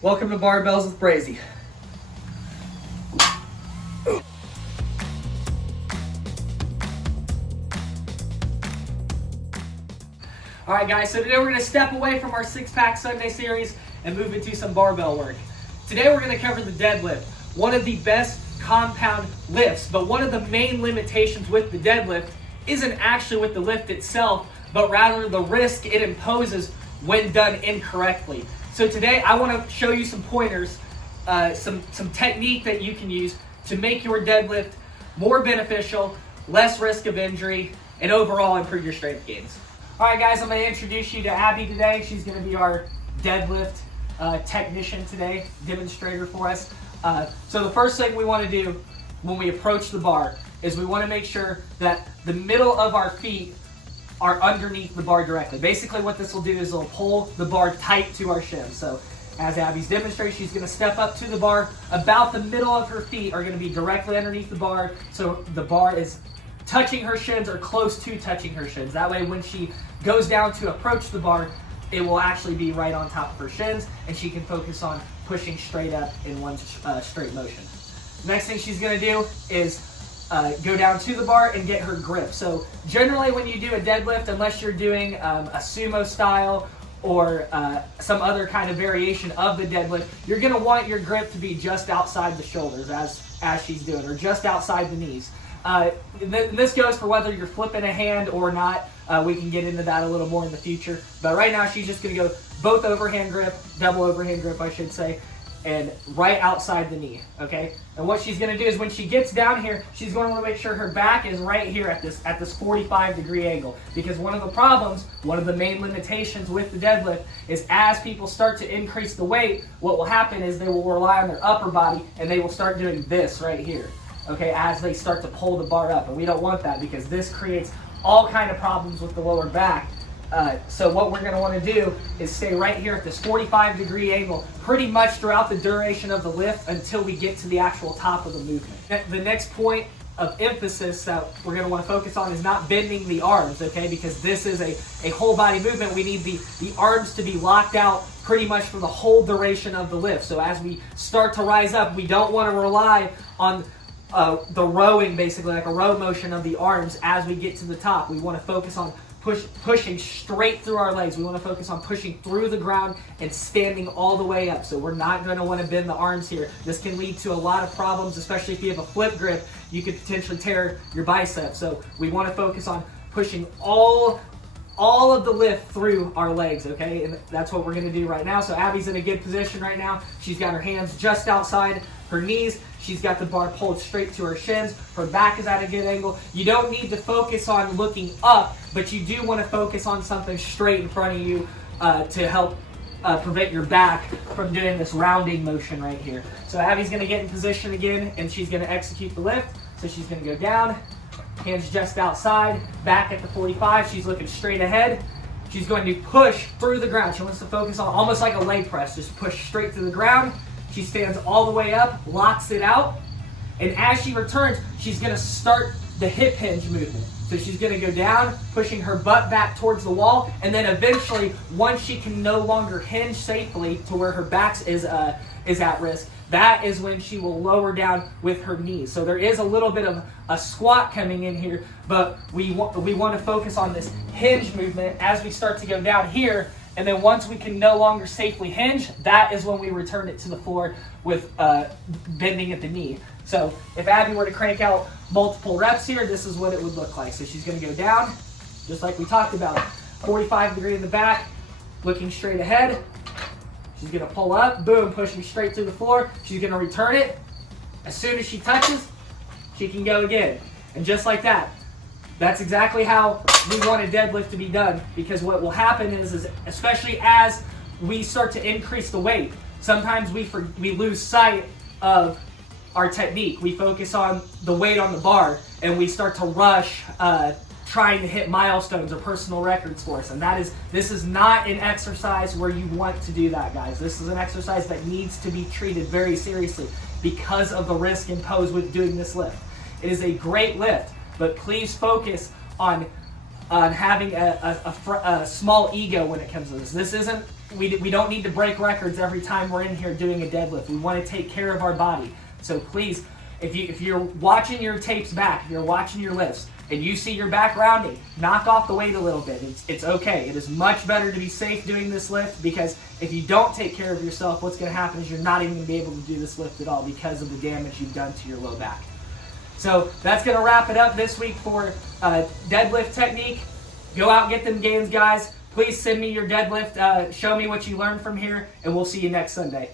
Welcome to Barbells with Brazy. Alright guys, so today we're going to step away from our 6-pack Sunday series and move into some barbell work. Today we're going to cover the deadlift, one of the best compound lifts, but one of the main limitations with the deadlift isn't actually with the lift itself, but rather the risk it imposes when done incorrectly. So today I want to show you some pointers, some technique that you can use to make your deadlift more beneficial, less risk of injury, and overall improve your strength gains. Alright guys, I'm going to introduce you to Abby today. She's going to be our deadlift technician today, demonstrator for us. So the first thing we want to do when we approach the bar is we want to make sure that the middle of our feet are underneath the bar directly. Basically what this will do is it'll pull the bar tight to our shins. So as Abby's demonstrating, she's going to step up to the bar. About the middle of her feet are going to be directly underneath the bar, so the bar is touching her shins or close to touching her shins. That way when she goes down to approach the bar, it will actually be right on top of her shins and she can focus on pushing straight up in one straight motion. Next thing she's going to do is go down to the bar and get her grip. So generally when you do a deadlift, unless you're doing a sumo style or some other kind of variation of the deadlift, you're going to want your grip to be just outside the shoulders as she's doing, or just outside the knees. This goes for whether you're flipping a hand or not. We can get into that a little more in the future. But right now she's just going to go both overhand grip, double overhand grip I should say, and right outside the knee, okay? And what she's going to do is when she gets down here, she's going to want to make sure her back is right here at this 45-degree angle. Because one of the problems, one of the main limitations with the deadlift is as people start to increase the weight, what will happen is they will rely on their upper body and they will start doing this right here, okay, as they start to pull the bar up. And we don't want that because this creates all kind of problems with the lower back. So what we're going to want to do is stay right here at this 45-degree angle pretty much throughout the duration of the lift until we get to the actual top of the movement. The next point of emphasis that we're going to want to focus on is not bending the arms, okay, because this is a whole body movement. We need the arms to be locked out pretty much for the whole duration of the lift. So as we start to rise up, we don't want to rely on the rowing, basically like a row motion of the arms as we get to the top. We want to focus on pushing straight through our legs. We want to focus on pushing through the ground and standing all the way up. So we're not going to want to bend the arms here. This can lead to a lot of problems, especially if you have a flip grip. You could potentially tear your bicep. So we want to focus on pushing all of the lift through our legs, okay? And that's what we're going to do right now. So Abby's in a good position right now. She's got her hands just outside her knees. She's got the bar pulled straight to her shins. Her back is at a good angle. You don't need to focus on looking up, but you do want to focus on something straight in front of you to help prevent your back from doing this rounding motion right here. So Abby's going to get in position again, and she's going to execute the lift. So she's going to go down, hands just outside, back at the 45. She's looking straight ahead. She's going to push through the ground. She wants to focus on almost like a leg press. Just push straight through the ground. She stands all the way up, locks it out, and as she returns, she's going to start the hip hinge movement. So she's going to go down, pushing her butt back towards the wall, and then eventually, once she can no longer hinge safely to where her back is at risk, that is when she will lower down with her knees. So there is a little bit of a squat coming in here, but we want to focus on this hinge movement as we start to go down here. And then once we can no longer safely hinge, that is when we return it to the floor with bending at the knee. So if Abby were to crank out multiple reps here, this is what it would look like. So she's going to go down, just like we talked about, 45-degree in the back, looking straight ahead. She's going to pull up, boom, pushing straight through the floor. She's going to return it. As soon as she touches, she can go again. And just like that. That's exactly how we want a deadlift to be done, because what will happen is especially as we start to increase the weight, sometimes we lose sight of our technique. We focus on the weight on the bar and we start to rush trying to hit milestones or personal records for us. And this is not an exercise where you want to do that, guys. This is an exercise that needs to be treated very seriously because of the risk imposed with doing this lift. It is a great lift, but please focus on having a small ego when it comes to this. This isn't we don't need to break records every time we're in here doing a deadlift. We want to take care of our body. So please, if you're watching your tapes back, if you're watching your lifts, and you see your back rounding, knock off the weight a little bit. It's okay. It is much better to be safe doing this lift, because if you don't take care of yourself, what's going to happen is you're not even going to be able to do this lift at all because of the damage you've done to your low back. So that's going to wrap it up this week for deadlift technique. Go out and get them gains, guys. Please send me your deadlift. Show me what you learned from here, and we'll see you next Sunday.